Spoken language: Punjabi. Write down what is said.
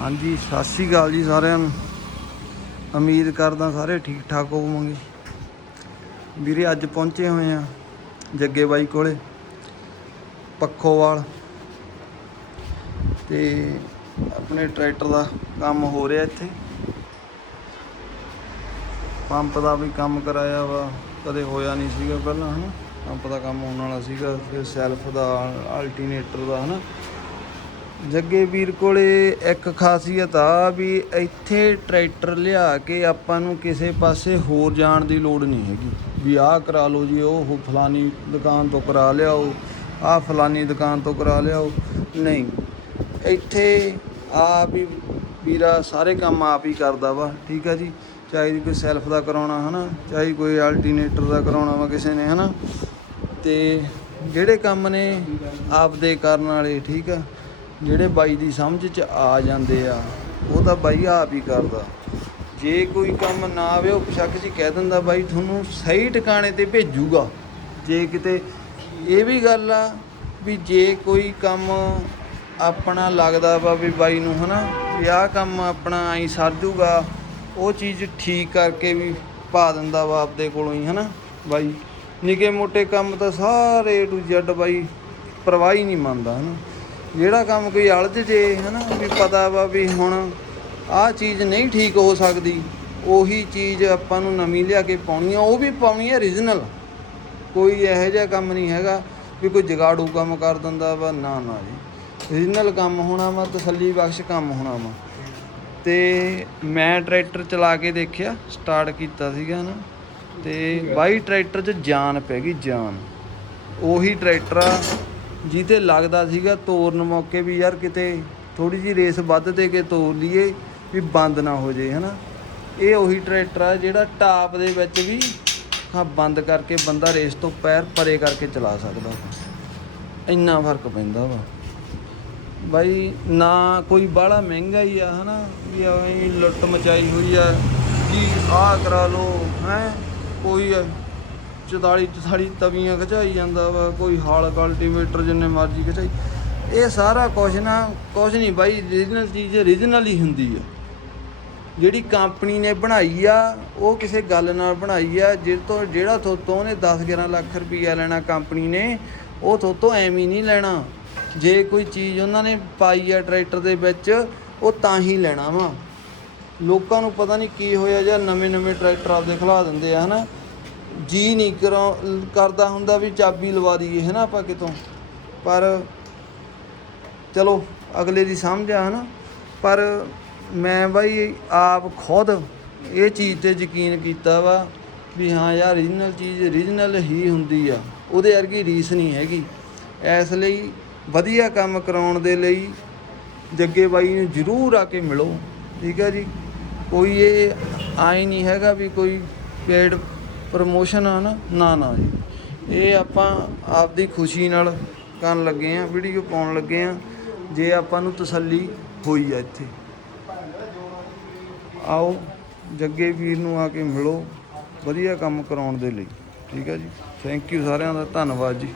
ਹਾਂਜੀ, ਸਤਿ ਸ਼੍ਰੀ ਅਕਾਲ ਜੀ ਸਾਰਿਆਂ ਨੂੰ। ਉਮੀਦ ਕਰਦਾ ਸਾਰੇ ਠੀਕ ਠਾਕ ਹੋਵੋਗੇ। ਵੀਰੇ, ਅੱਜ ਪਹੁੰਚੇ ਹੋਏ ਆ ਜੱਗੇ ਬਾਈ ਕੋਲੇ, ਪੱਖੋਵਾਲ। ਤੇ ਆਪਣੇ ਟਰੈਕਟਰ ਦਾ ਕੰਮ ਹੋ ਰਿਹਾ ਇੱਥੇ। ਪੰਪ ਦਾ ਵੀ ਕੰਮ ਕਰਾਇਆ ਵਾ, ਕਦੇ ਹੋਇਆ ਨਹੀਂ ਸੀਗਾ ਪਹਿਲਾਂ, ਹਨਾ। ਪੰਪ ਦਾ ਕੰਮ ਹੋਣ ਵਾਲਾ ਸੀਗਾ, ਫਿਰ ਸੈਲਫ ਦਾ ਅਲਟਰਨੇਟਰ ਦਾ, ਹਨਾ। ਜੱਗੇ ਵੀਰ ਕੋਲੇ ਇੱਕ ਖਾਸੀਅਤ ਆ ਵੀ ਇੱਥੇ ਟਰੈਕਟਰ ਲਿਆ ਕੇ ਆਪਾਂ ਨੂੰ ਕਿਸੇ ਪਾਸੇ ਹੋਰ ਜਾਣ ਦੀ ਲੋੜ ਨਹੀਂ ਹੈਗੀ। ਵੀ ਆਹ ਕਰਾ ਲਓ ਜੀ, ਉਹ ਫਲਾਨੀ ਦੁਕਾਨ ਤੋਂ ਕਰਾ ਲਿਆਓ, ਆਹ ਫਲਾਨੀ ਦੁਕਾਨ ਤੋਂ ਕਰਾ ਲਿਆਓ। ਨਹੀਂ, ਇੱਥੇ ਆਪ ਹੀ ਵੀਰਾ ਸਾਰੇ ਕੰਮ ਆਪ ਹੀ ਕਰਦਾ ਵਾ, ਠੀਕ ਆ ਜੀ। ਚਾਹੇ ਕੋਈ ਸੈਲਫ ਦਾ ਕਰਾਉਣਾ ਹਨਾ, ਚਾਹੇ ਕੋਈ ਅਲਟਰਨੇਟਰ ਦਾ ਕਰਾਉਣਾ ਵਾ ਕਿਸੇ ਨੇ ਹਨਾ। ਤੇ ਜਿਹੜੇ ਕੰਮ ਨੇ ਆਪਦੇ ਕਰਨ ਵਾਲੇ, ਠੀਕ ਆ। ਜਿਹੜੇ ਬਾਈ ਦੀ ਸਮਝ ਚ ਆ ਜਾਂਦੇ ਆ, ਉਹ ਤਾਂ ਬਾਈ ਆਪ ਹੀ ਕਰਦਾ। ਜੇ ਕੋਈ ਕੰਮ ਨਾ ਆਵੇ, ਉਹ ਸ਼ੱਕ ਜੀ ਕਹਿ ਦਿੰਦਾ, ਬਾਈ, ਤੁਹਾਨੂੰ ਸਹੀ ਟਿਕਾਣੇ ਤੇ ਭੇਜੂਗਾ। ਜੇ ਕਿਤੇ ਇਹ ਵੀ ਗੱਲ ਆ ਵੀ ਜੇ ਕੋਈ ਕੰਮ ਆਪਣਾ ਲੱਗਦਾ ਵਾ ਵੀ ਬਾਈ ਨੂੰ, ਹਨਾ, ਵੀ ਆਹ ਕੰਮ ਆਪਣਾ ਆਈ ਸਰ ਜੂਗਾ ਉਹ ਚੀਜ਼ ਠੀਕ ਕਰਕੇ ਵੀ ਪਾ ਦਿੰਦਾ ਵਾ ਆਪਦੇ ਕੋਲੋਂ ਹੀ, ਹਨਾ, ਬਾਈ। ਨਿੱਕੇ ਮੋਟੇ ਕੰਮ ਤਾਂ ਸਾਰੇ ਟੂ ਜ਼ੈਡ ਬਾਈ, ਪਰਵਾਹ ਹੀ ਨਹੀਂ ਮੰਨਦਾ, ਹਨਾ। ਜਿਹੜਾ ਕੰਮ ਕੋਈ ਅਲਝ ਜੇ, ਹਨਾ, ਵੀ ਪਤਾ ਵਾ ਵੀ ਹੁਣ ਆਹ ਚੀਜ਼ ਨਹੀਂ ਠੀਕ ਹੋ ਸਕਦੀ, ਉਹੀ ਚੀਜ਼ ਆਪਾਂ ਨੂੰ ਨਵੀਂ ਲਿਆ ਕੇ ਪਾਉਣੀ ਆ, ਉਹ ਵੀ ਪਾਉਣੀ ਆ ਰੀਜਨਲ ਕੋਈ ਇਹੋ ਜਿਹਾ ਕੰਮ ਨਹੀਂ ਹੈਗਾ ਵੀ ਕੋਈ ਜਗਾੜੂ ਕੰਮ ਕਰ ਦਿੰਦਾ ਵਾ, ਨਾ ਨਾ ਜੀ। ਰੀਜਨਲ ਕੰਮ ਹੋਣਾ ਵਾ, ਤਸੱਲੀ ਬਖਸ਼ ਕੰਮ ਹੋਣਾ ਵਾ। ਤੇ ਮੈਂ ਟਰੈਕਟਰ ਚਲਾ ਕੇ ਦੇਖਿਆ ਸਟਾਰਟ ਕੀਤਾ ਸੀਗਾ ਨਾ ਤੇ ਬਾਈ ਟਰੈਕਟਰ 'ਚ ਜਾਨ ਪੈ ਗਈ, ਜਾਨ। ਉਹੀ ਟਰੈਕਟਰ ਆ ਜਿਹਤੇ ਲੱਗਦਾ ਸੀਗਾ ਤੋਰਨ ਮੌਕੇ ਵੀ ਯਾਰ ਕਿਤੇ ਥੋੜੀ ਜੀ ਰੇਸ ਵੱਧ ਦੇ ਕੇ ਤੋਰ ਲਈਏ ਵੀ ਬੰਦ ਨਾ ਹੋ ਜੇ ਹਨਾ? ਇਹ ਉਹੀ ਟਰੈਕਟਰ ਆ ਜਿਹੜਾ ਟਾਪ ਦੇ ਵਿੱਚ ਵੀ ਹਾਂ, ਬੰਦ ਕਰਕੇ ਬੰਦਾ ਰੇਸ ਤੋਂ ਪੈਰ ਪਰੇ ਕਰਕੇ ਚਲਾ ਸਕਦਾ ਇੰਨਾ ਫ਼ਰਕ ਪੈਂਦਾ ਵਾ। ਬਾਈ, ਨਾ ਕੋਈ ਬਾਹਲਾ ਮਹਿੰਗਾ ਹੀ ਆ, ਹਨਾ? ਵੀ ਐਵੇਂ ਲੁੱਟ ਮਚਾਈ ਹੋਈ ਆ, ਕਿ ਆਹ ਕਰਾ ਲਓ, ਹੈ? ਕੋਈ 44 44 ਤਵੀਆਂ ਖਚਾਈ ਜਾਂਦਾ ਵਾ, ਕੋਈ ਹਾਲ ਕਲਟੀਵੇਟਰ ਜਿੰਨੇ ਮਰਜ਼ੀ ਖਚਾਈ। ਇਹ ਸਾਰਾ ਕੁਝ ਨਾ ਕੁਝ ਨਹੀਂ ਬਾਈ, ਰੀਜਨਲ ਚੀਜ਼ ਰੀਜਨਲ ਹੀ ਹੁੰਦੀ ਆ। ਜਿਹੜੀ ਕੰਪਨੀ ਨੇ ਬਣਾਈ ਆ, ਉਹ ਕਿਸੇ ਗੱਲ ਨਾਲ ਬਣਾਈ ਆ ਜਿਸ ਤੋਂ, ਜਿਹੜਾ ਥੋਤੋਂ ਉਹਨੇ 10 11 ਲੱਖ ਰੁਪਈਆ ਲੈਣਾ ਕੰਪਨੀ ਨੇ, ਉਹ ਥੋਤੋਂ ਐਵੇਂ ਨਹੀਂ ਲੈਣਾ। ਜੇ ਕੋਈ ਚੀਜ਼ ਉਹਨਾਂ ਨੇ ਪਾਈ ਆ ਟਰੈਕਟਰ ਦੇ ਵਿੱਚ, ਉਹ ਤਾਂ ਹੀ ਲੈਣਾ ਵਾ। ਲੋਕਾਂ ਨੂੰ ਪਤਾ ਨਹੀਂ ਕੀ ਹੋਇਆ ਜਾਂ ਨਵੇਂ ਨਵੇਂ ਟਰੈਕਟਰ ਆਪਦੇ ਖਲਾ ਦਿੰਦੇ ਆ, ਹਨਾ? ਜੀ ਨਹੀਂ ਕਰਾ- ਕਰਦਾ ਹੁੰਦਾ ਵੀ ਚਾਬੀ ਲਵਾ ਦਈਏ ਨਾ ਆਪਾਂ ਕਿਤੋਂ? ਪਰ ਚਲੋ, ਅਗਲੇ ਦੀ ਸਮਝ ਆ ਹਨਾ ਪਰ ਮੈਂ ਬਾਈ ਆਪ ਖੁਦ ਇਹ ਚੀਜ਼ ਤੇ ਯਕੀਨ ਕੀਤਾ ਵਾ ਵੀ ਹਾਂ ਯਾਰ ਰੀਜਨਲ ਚੀਜ਼ ਰੀਜਨਲ ਹੀ ਹੁੰਦੀ ਆ। ਉਹਦੇ ਵਰਗੀ ਰੀਸ ਨਹੀਂ ਹੈਗੀ। ਇਸ ਲਈ ਵਧੀਆ ਕੰਮ ਕਰਾਉਣ ਦੇ ਲਈ ਜੱਗੇ ਬਾਈ ਨੂੰ ਜ਼ਰੂਰ ਆ ਕੇ ਮਿਲੋ। ਠੀਕ ਹੈ ਜੀ? ਕੋਈ ਇਹ ਆਈ ਨਹੀਂ ਹੈਗਾ ਵੀ ਕੋਈ ਪੇਡ ਪ੍ਰਮੋਸ਼ਨ ਆ ਨਾ ਨਾ ਨਾ ਜੀ। ਇਹ ਆਪਾਂ ਆਪਦੀ ਖੁਸ਼ੀ ਨਾਲ ਕਰਨ ਲੱਗੇ ਆ, ਵੀਡੀਓ ਪਾਉਣ ਲੱਗੇ ਆ, ਜੇ ਆਪਾਂ ਨੂੰ ਤਸੱਲੀ ਹੋਈ ਆ ਇੱਥੇ। ਆਓ, ਜੱਗੇ ਵੀਰ ਨੂੰ ਆ ਕੇ ਮਿਲੋ, ਵਧੀਆ ਕੰਮ ਕਰਾਉਣ ਦੇ ਲਈ। ਠੀਕ ਹੈ ਜੀ। ਥੈਂਕ ਯੂ ਸਾਰਿਆਂ ਦਾ, ਧੰਨਵਾਦ ਜੀ।